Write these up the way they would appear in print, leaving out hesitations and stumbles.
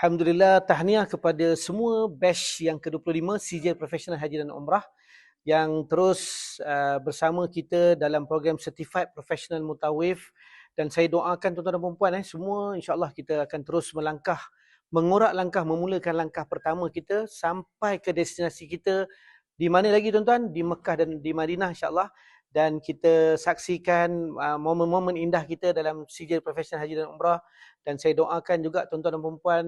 Alhamdulillah, tahniah kepada semua batch yang ke-25 CJ Professional Haji dan Umrah yang terus bersama kita dalam program Certified Professional Mutawif, dan saya doakan tuan-tuan dan puan semua insya-Allah kita akan terus melangkah, mengorak langkah, memulakan langkah pertama kita sampai ke destinasi kita di mana lagi tuan-tuan? Di Mekah dan di Madinah insya-Allah. Dan kita saksikan momen-momen indah kita dalam CJ Professional Haji dan Umrah. Dan saya doakan juga tuan-tuan dan puan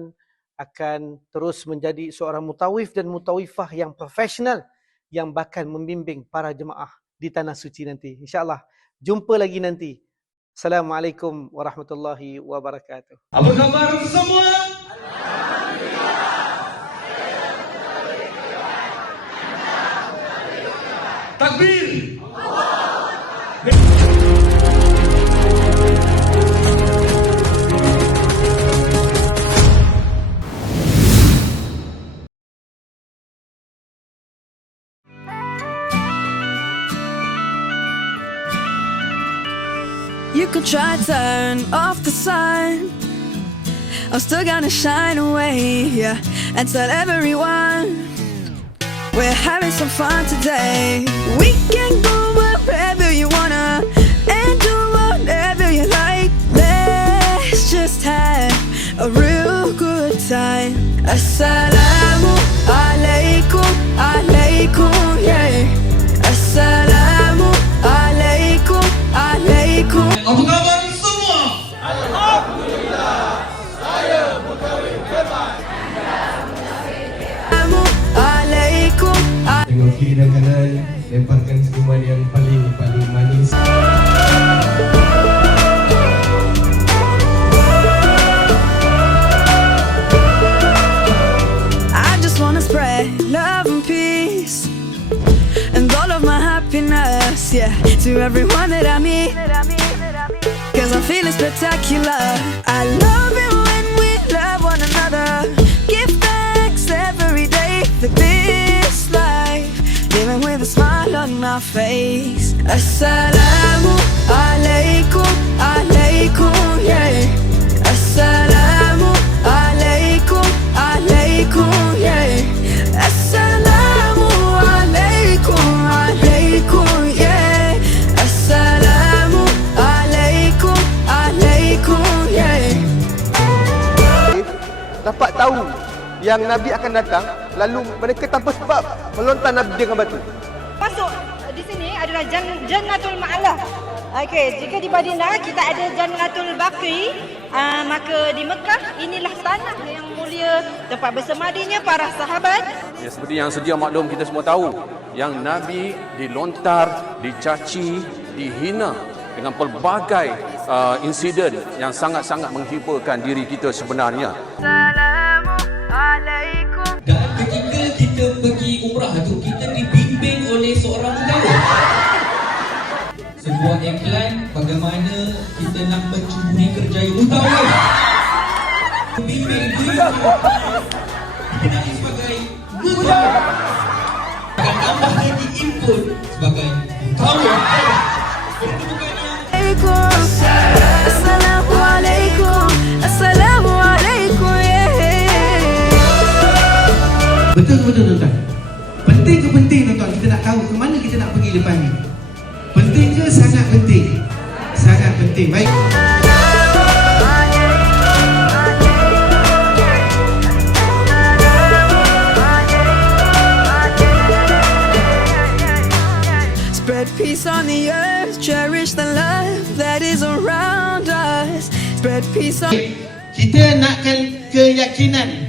akan terus menjadi seorang mutawif dan mutawifah yang profesional yang bakal membimbing para jemaah di Tanah Suci nanti. InsyaAllah. Jumpa lagi nanti. Assalamualaikum warahmatullahi wabarakatuh. Apa khabar semua? Takbir! You could try to turn off the sun, I'm still gonna shine away, yeah, and tell everyone we're having some fun today. We can go wherever you wanna and do whatever you like. Let's just have a real good time. Assalamu alaikum, alaikum, yeah. Assalamu alaikum, alaikum. Apa khabar semua? Alhamdulillah, saya mutawif hebat. Assalamu alaikum. Tengok kiri dan kanan, lemparkan senyuman yang paling manis. I just wanna spread love and peace and all of my happiness, yeah, to everyone that I meet, cause I'm feeling spectacular. I love it when we love one another. Give thanks every day for this life, living with a smile on my face. Assalamu alaikum, alaikum, yeah. Assalamu alaikum, alaikum, yeah. Assalamu alaikum, alaikum, yeah. Assalamu alaikum, alaikum, yeah. Dapat tahu yang Nabi akan datang, lalu mereka tanpa sebab melontar Nabi dengan batu. Masuk di sini adalah Jannatul Ma'la. Okey, jika di Madinah kita ada Jannatul Baqi, maka di Mekah inilah tanah yang mulia, tempat bersemadinya para sahabat. Ya, seperti yang sedia maklum kita semua tahu, yang Nabi dilontar, dicaci, dihina dengan pelbagai insiden yang sangat-sangat menghiburkan diri kita sebenarnya. Assalamu alaikum. Dan ketika kita pergi umrah tu, kita dibimbing oleh seorang mutawif. Sebuah iklan bagaimana kita nak mencuburi kerjaya mutawif. Bimbing dia dikenali sebagai mutawif. Akan tambah lagi input sebagai mutawif. Assalamualaikum, assalamualaikum, yeah. Betul tuan-tuan? Penting ke penting tuan-tuan? Kita nak tahu ke mana kita nak pergi lepas ni. Penting ke? Sangat penting. Sangat penting. Baik. Spread peace on the earth, cherish the love that is around us. Spread peace on... Kita nakkan keyakinan